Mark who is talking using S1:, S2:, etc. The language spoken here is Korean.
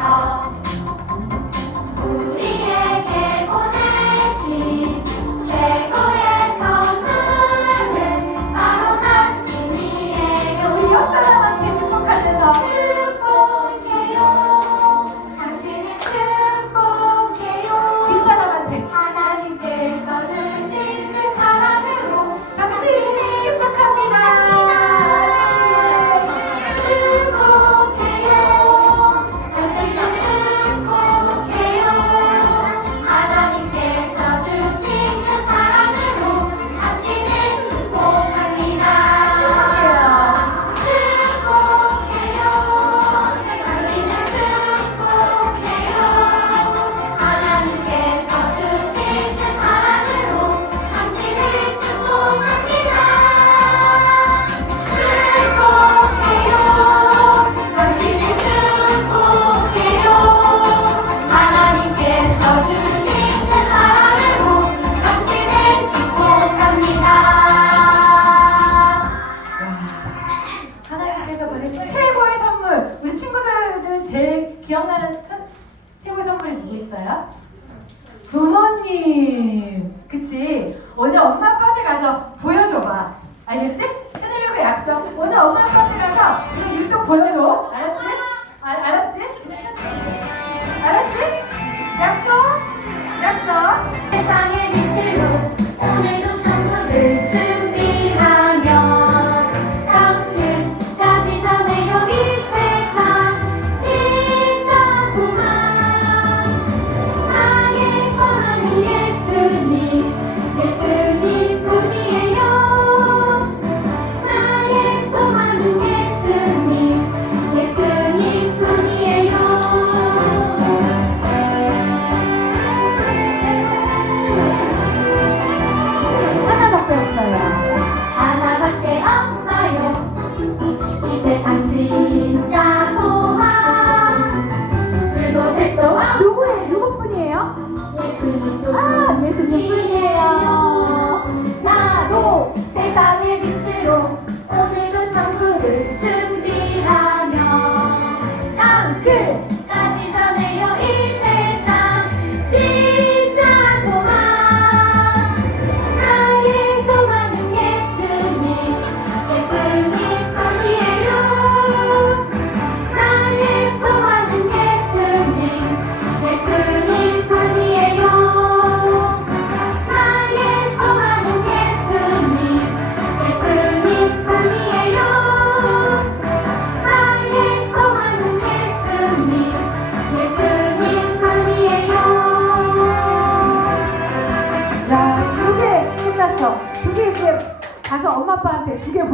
S1: 啊 우리 최고의 선물
S2: 우리 친구들은 제일 기억나는 최고의 선물이 누구있어요? 부모님 그치? 오늘 엄마 아빠 가서 부여 Yes, we. 가서 엄마 아빠한테 두 개 보.